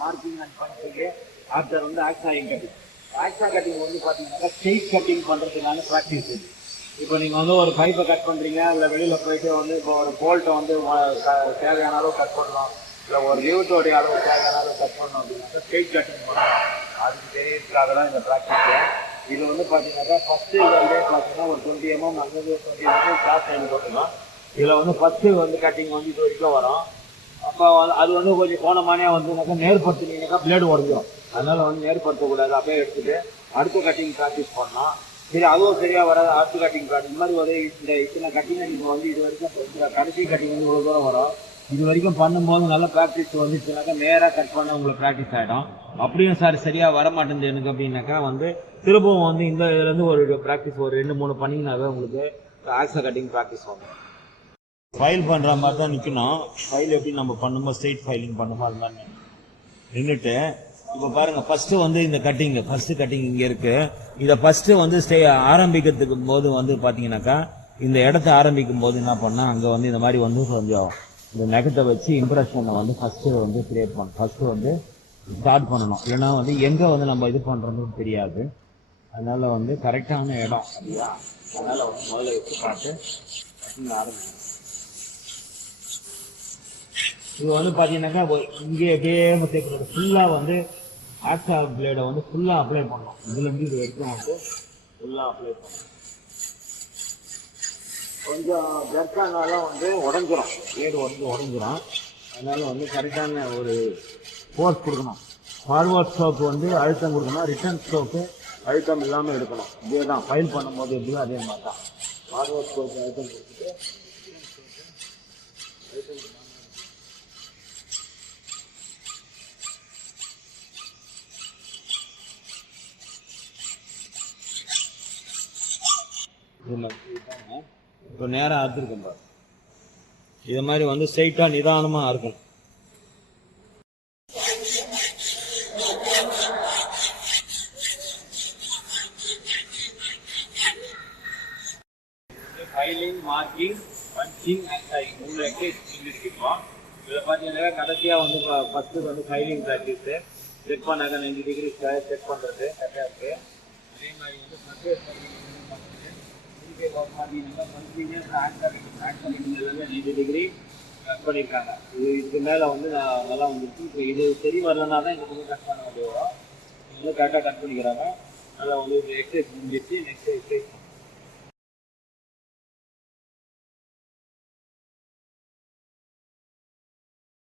Marking and punching after வந்து ஆக்ஸாயிங் cutting. Hacksaw cutting வந்து பார்த்தீங்கன்னாக்கா ஸ்ட்ரெயிட் கட்டிங் பண்ணுறதுக்கான ப்ராக்டிஸ் இது. இப்போ நீங்கள் வந்து ஒரு பைப்பை கட் பண்ணுறீங்க, இல்லை வெளியில் போயிட்டு வந்து இப்போ ஒரு போல்ட்டை வந்து தேவையான அளவு கட் பண்ணலாம், இல்லை ஒரு ரியூட்டோடைய அளவு தேவையான அளவு கட் பண்ணணும் அப்படின்னாக்கா ஸ்ட்ரெயிட் கட்டிங் பண்ணலாம். அதுக்கு தெரியறதுக்காக தான் இந்த ப்ராக்டிஸு. இது வந்து பார்த்தீங்கன்னாக்கா ஃபஸ்ட்டு வந்து பார்த்தீங்கன்னா ஒரு 20 mm அல்லது 20 mm கிராஸ் சைடு போட்டுக்கலாம். இதில் வந்து ஃபஸ்ட்டு வந்து கட்டிங் வந்து இது வரைக்கும் வரும். அப்போ அது வந்து கொஞ்சம் கோணமானே வந்துனாக்கா நேர்படுத்தினீங்கன்னாக்கா பிளேடு உடஞ்சிடும். அதனால வந்து நேர்படுத்தக்கூடாது, அப்படியே எடுத்துட்டு அடுத்த கட்டிங் ப்ராக்டிஸ் பண்ணலாம். சரி, அதுவும் சரியா வராது, அடுத்த கட்டிங் ப்ராக்டிஸ் இந்த மாதிரி ஒரு இந்த இத்தனை கட்டிங் நீங்கள் வந்து இது வரைக்கும் கடைசி கட்டிங் வந்து இவ்வளோ தூரம் வரும். இது வரைக்கும் பண்ணும்போது நல்ல ப்ராக்டிஸ் வந்துச்சுனாக்கா நேராக கட் பண்ண உங்களுக்கு ப்ராக்டிஸ் ஆகிடும். அப்படியும் சார் சரியாக வர மாட்டேங்குது எனக்கு அப்படின்னாக்கா வந்து திரும்பவும் வந்து இந்த இதுலேருந்து ஒரு ப்ராக்டிஸ் ஒரு 2-3 பண்ணிங்கனாவே உங்களுக்கு ஆக்ஸா கட்டிங் ப்ராக்டிஸ் வரும். ஃபைல் பண்ணுற மாதிரி தான் நிற்கணும். ஃபைல் எப்படி நம்ம பண்ணும்போது ஸ்ட்ரெயிட் ஃபைலிங் பண்ணுமோ அது மாதிரி நின்றுட்டு இப்போ பாருங்கள், ஃபஸ்ட்டு வந்து இந்த கட்டிங்கு ஃபஸ்ட்டு கட்டிங் இங்கே இருக்குது. இதை ஃபஸ்ட்டு வந்து ஆரம்பிக்கிறதுக்கு போது வந்து பார்த்தீங்கன்னாக்கா இந்த இடத்த ஆரம்பிக்கும் போது என்ன பண்ணால் அங்கே வந்து இந்த மாதிரி வந்து கொஞ்சம் இந்த நெகத்தை வச்சு இம்ப்ரெஷனை வந்து ஃபஸ்ட்டு வந்து கிரியேட் பண்ணணும். ஃபஸ்ட்டு வந்து ஸ்டார்ட் பண்ணணும். இல்லைன்னா வந்து எங்கே வந்து நம்ம இது பண்ணுறதுன்னு தெரியாது. அதனால் வந்து கரெக்டான இடம் இல்லையா, அதனால் வந்து முதல்ல வச்சு பார்த்து கட்டிங் ஆரம்பிக்கணும். இது வந்து பார்த்தீங்கன்னாக்கா இங்கே எப்படியே தேய்க்கிறது ஃபுல்லாக வந்து ஆக்ஸா பிளேடை வந்து ஃபுல்லாக அப்ளை பண்ணணும். இதுலேருந்து இது வரைக்கும் வந்து ஃபுல்லாக அப்ளை பண்ணணும். கொஞ்சம் ஜர்க்கானாலும் வந்து உடஞ்சிரும், பிளேடு வந்து உடஞ்சிரும். அதனால வந்து கரெக்டான ஒரு ஃபோர்ஸ் கொடுக்கணும். ஃபார்வர்ட் ஸ்ட்ரோக் வந்து அழுத்தம் கொடுக்கணும், ரிட்டர்ன் ஸ்ட்ரோக்கு அழுத்தம் இல்லாமல் எடுக்கணும். இதே தான் ஃபைல் பண்ணும்போது எப்படியோ அதே மாதிரி தான். ஃபார்வர்ட் ஸ்ட்ரோக் அழுத்தம் கொடுத்துட்டு அழுத்தம் இப்போ நேராக அறுத்துருக்கேன் பாரு. இது மாதிரி வந்து ஸ்ட்ரைட்டாக நிதானமாக இருக்கும். ஃபைலிங், மார்க்கிங், பஞ்சிங், ஆக்ஸாயிங் 3 எக்ஸசைஸ் செஞ்சுருக்கோம். இதில் பார்த்தீங்கன்னா கடைசியாக வந்து ஃபஸ்ட்டு வந்து ஃபைலிங் ப்ராக்டிஸு செக் பண்ணாக்க 90 டிகிரி செக் பண்ணுறது கரெக்டாக இருக்குது. அதே மாதிரி வந்து ஃபஸ்ட்டு எல்லாமே 90 டிகிரி கட் பண்ணியிருக்காங்க. இதுக்கு மேலே வந்து நல்லா வந்துருக்கு. இப்போ இது சரி வரலன்னா தான் இதுக்கு வந்து கட் பண்ண வேண்டிய வரும். இது வந்து கரெக்டாக கட் பண்ணிக்கிறாங்க. நல்லா வந்து எக்ஸசைஸ் முடிஞ்சிச்சு. Next exercise